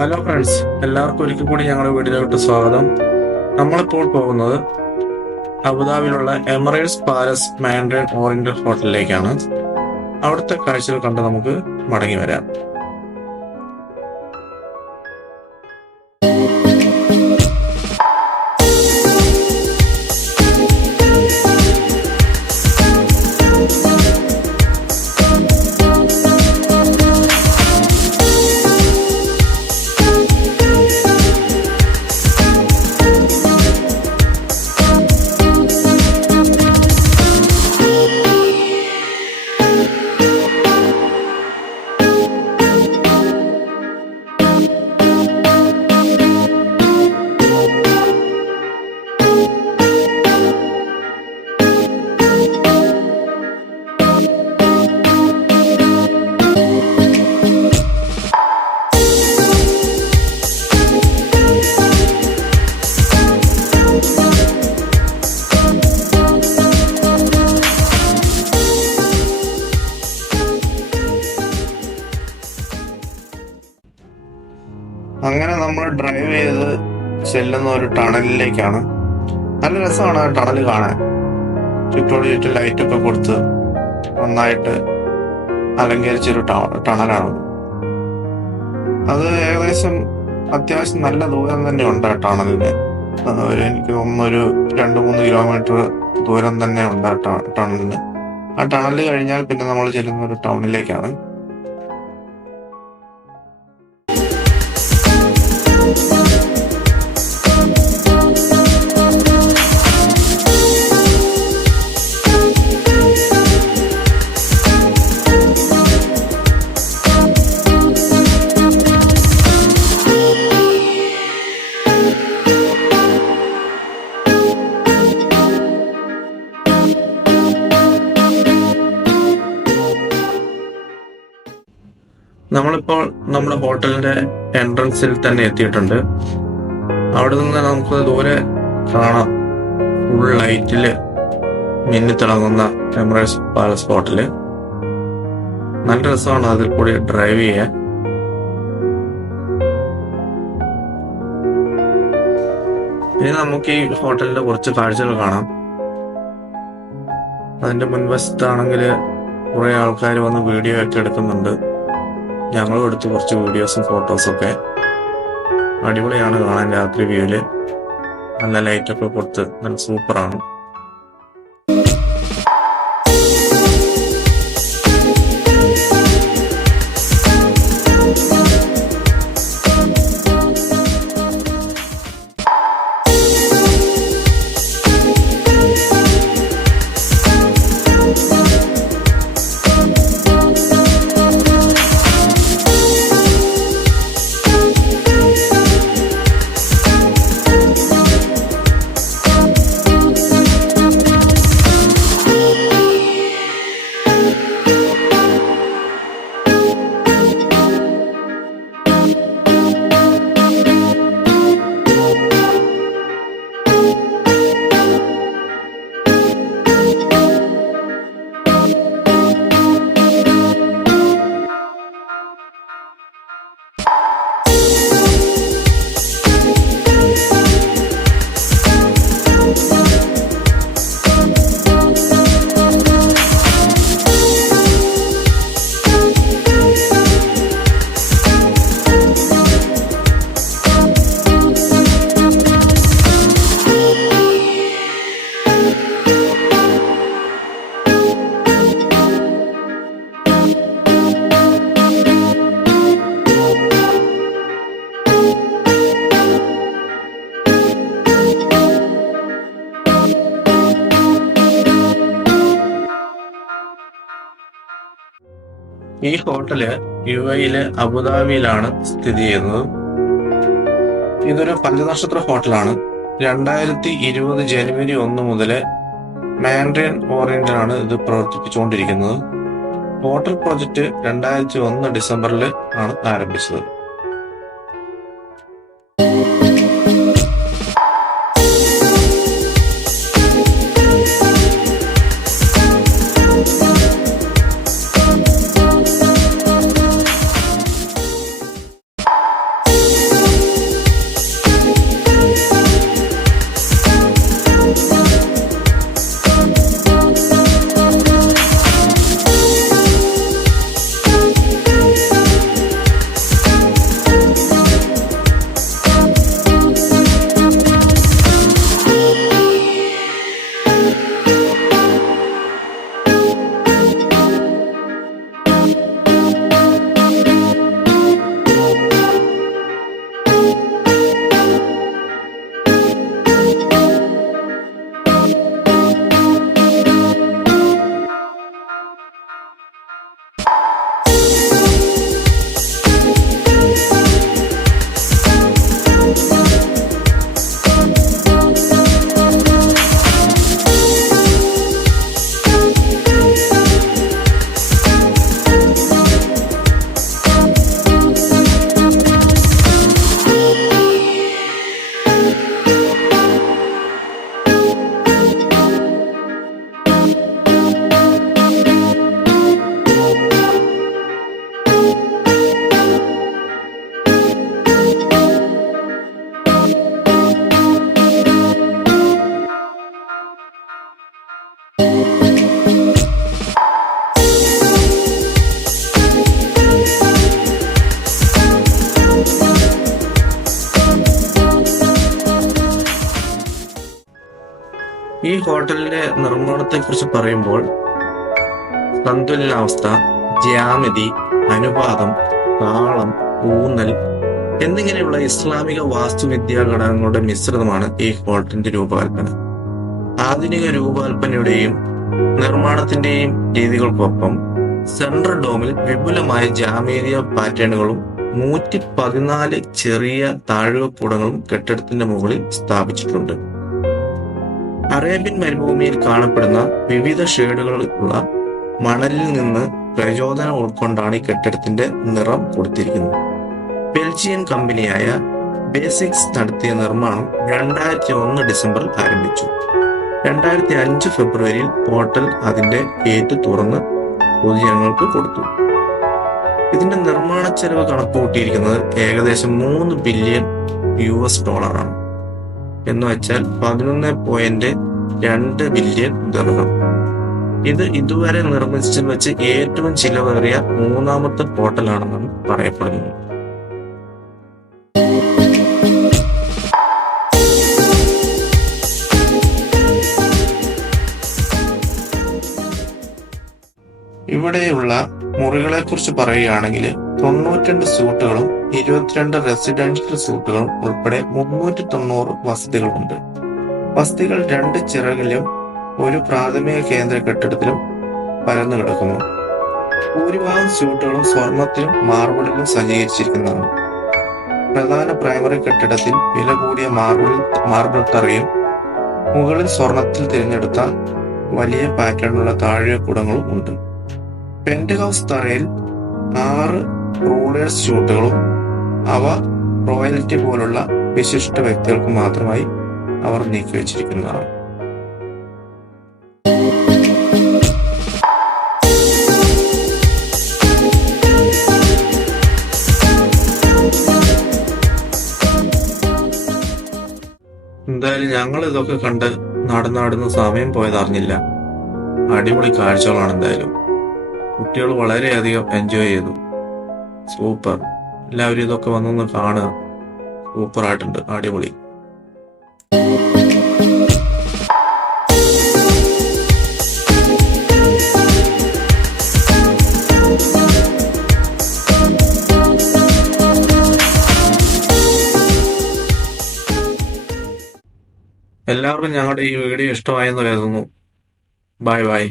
Hello friends, എല്ലാവർക്കും ഒരിക്കൽ കൂടി ഞങ്ങളുടെ വീഡിയോയിലോട്ട് സ്വാഗതം. നമ്മളിപ്പോൾ പോകുന്നത് അബുദാബിയിലുള്ള എമിറേറ്റ്സ് പാലസ് മാൻഡറിൻ ഓറിയന്റൽ ഹോട്ടലിലേക്കാണ്. അവിടുത്തെ കാഴ്ചകൾ കണ്ട് നമുക്ക് മടങ്ങി വരാം. അങ്ങനെ നമ്മൾ ഡ്രൈവ് ചെയ്ത് ചെല്ലുന്ന ഒരു ടണലിലേക്കാണ്. നല്ല രസമാണ് ആ ടണൽ കാണാൻ. ചുറ്റോട് ചുറ്റും ലൈറ്റൊക്കെ കൊടുത്ത് നന്നായിട്ട് അലങ്കരിച്ചൊരു ടണലാണ്. അത് ഏകദേശം അത്യാവശ്യം നല്ല ദൂരം തന്നെ ഉണ്ട് ആ ടണലിന്. എനിക്ക് തോന്നുന്നൊരു 2-3 കിലോമീറ്റർ ദൂരം തന്നെ ഉണ്ട് ആ ടണലിന്. ആ ടണൽ കഴിഞ്ഞാൽ പിന്നെ നമ്മൾ ചെല്ലുന്ന ഒരു ടൗണിലേക്കാണ്. നമ്മളിപ്പോൾ നമ്മുടെ ഹോട്ടലിന്റെ എൻട്രൻസിൽ തന്നെ എത്തിയിട്ടുണ്ട്. അവിടെ നിന്ന് നമുക്ക് ദൂരെ കാണാം ഫുൾ ലൈറ്റില് മിന്നിത്തിളങ്ങുന്ന എമിറേറ്റ്സ് പാലസ് ഹോട്ടല്. നല്ല രസമാണ് അതിൽ കൂടി ഡ്രൈവ് ചെയ്യാൻ. ഇനി നമുക്ക് ഈ ഹോട്ടലിന്റെ കുറച്ച് കാഴ്ചകൾ കാണാം. അതിന്റെ മുൻവശത്താണെങ്കിൽ കുറെ ആൾക്കാർ വന്ന് വീഡിയോ ഒക്കെ എടുക്കുന്നുണ്ട്. ഞങ്ങളും എടുത്ത് കുറച്ച് വീഡിയോസും ഫോട്ടോസൊക്കെ. അടിപൊളിയാണ് കാണാൻ. രാത്രി വ്യൂവില് നല്ല ലൈറ്റൊക്കെ കൊടുത്ത് നല്ല സൂപ്പറാണ്. ഈ ഹോട്ടല് UAE അബുദാബിയിലാണ് സ്ഥിതി ചെയ്യുന്നത്. ഇതൊരു 5 നക്ഷത്ര ഹോട്ടലാണ്. 2020 ജനുവരി 1 മുതല് മാൻഡറിൻ ഓറിയന്റിലാണ് ഇത് പ്രവർത്തിപ്പിച്ചുകൊണ്ടിരിക്കുന്നത്. ഹോട്ടൽ പ്രോജക്റ്റ് 2001 ഡിസംബറിൽ ആണ് ആരംഭിച്ചത്. ഈ ഹോട്ടലിന്റെ നിർമ്മാണത്തെ കുറിച്ച് പറയുമ്പോൾ സന്തുലനാവസ്ഥ, ജ്യാമിതി, അനുപാതം, താളം, ഊന്നൽ എന്നിങ്ങനെയുള്ള ഇസ്ലാമിക വാസ്തുവിദ്യാ ഘടകങ്ങളുടെ മിശ്രിതമാണ് ഈ ഹോട്ടലിന്റെ രൂപകൽപ്പന. ആധുനിക രൂപകൽപ്പനയുടെയും നിർമ്മാണത്തിന്റെയും രീതികൾക്കൊപ്പം സെൻട്രൽ ഡോമിൽ വിപുലമായ ജാമീതീയ പാറ്റേണുകളും 114 ചെറിയ താഴ്വപ്പുടങ്ങളും കെട്ടിടത്തിന്റെ മുകളിൽ സ്ഥാപിച്ചിട്ടുണ്ട്. അറേബ്യൻ മരുഭൂമിയിൽ കാണപ്പെടുന്ന വിവിധ ഷെയ്ഡുകളുള്ള മണലിൽ നിന്ന് പ്രചോദനം ഉൾക്കൊണ്ടാണ് ഈ കെട്ടിടത്തിന്റെ നിറം കൊടുത്തിരിക്കുന്നത്. ബെൽജിയൻ കമ്പനിയായ ബേസിക്സ് നടത്തിയ നിർമ്മാണം 2001 ഡിസംബറിൽ ആരംഭിച്ചു. 2005 ഫെബ്രുവരിയിൽ ഹോട്ടൽ അതിന്റെ ഗേറ്റ് തുറന്ന് പൊതുജനങ്ങൾക്ക് കൊടുത്തു. ഇതിന്റെ നിർമ്മാണ ചെലവ് കണക്കുകൂട്ടിയിരിക്കുന്നത് ഏകദേശം $3 ബില്യൺ ആണ്. എന്ന് വെച്ചാൽ 11.2 ബില്യൺ ദിർഹം. ഇത് ഇതുവരെ നിർമ്മിച്ചതിൽ വെച്ച് ഏറ്റവും ചിലവേറിയ 3ാമത്തെ ഹോട്ടലാണെന്നാണ് പറയപ്പെടുന്നത്. ഇവിടെയുള്ള മുറികളെ കുറിച്ച് പറയുകയാണെങ്കിൽ 92 സ്യൂട്ടുകളും 22 റെസിഡൻഷ്യൽ സ്യൂട്ടുകളും ഉൾപ്പെടെ 390 വസതികളുണ്ട്. വസതികൾ 2 ചിറകിലും ഒരു പ്രാഥമിക കേന്ദ്ര കെട്ടിടത്തിലും പരന്നു കിടക്കുന്നു. ഭൂരിഭാഗം സ്യൂട്ടുകളും സ്വർണത്തിലും മാർബിളിലും സജ്ജീകരിച്ചിരിക്കുന്നതാണ്. പ്രധാന പ്രൈമറി കെട്ടിടത്തിൽ വില കൂടിയ മാർബിൾ തറയും മുകളിൽ സ്വർണത്തിൽ തിരഞ്ഞെടുത്ത വലിയ പാറ്റേണുള്ള താഴികക്കുടങ്ങളും ഉണ്ട്. പെന്റ് ഹൗസ് തറയിൽ 6 റൂളേഴ്സ് സ്യൂട്ടുകളും അവ റോയൽറ്റി പോലുള്ള വിശിഷ്ട വ്യക്തികൾക്ക് മാത്രമായി അവർ നീക്കിവെച്ചിരിക്കുന്നതാണ്. എന്തായാലും ഞങ്ങൾ ഇതൊക്കെ കണ്ട് നടന്ന് സമയം പോയത് അറിഞ്ഞില്ല. അടിപൊളി കാഴ്ചകളാണ്. എന്തായാലും കുട്ടികൾ വളരെയധികം എൻജോയ് ചെയ്തു. സൂപ്പർ. എല്ലാവരും ഇതൊക്കെ വന്നൊന്ന് കാണുക. സൂപ്പർ ആയിട്ടുണ്ട്. അടിപൊളി. എല്ലാവർക്കും ഞങ്ങളുടെ ഈ വീഡിയോ ഇഷ്ടമായെന്ന് കരുതുന്നു. Bye bye.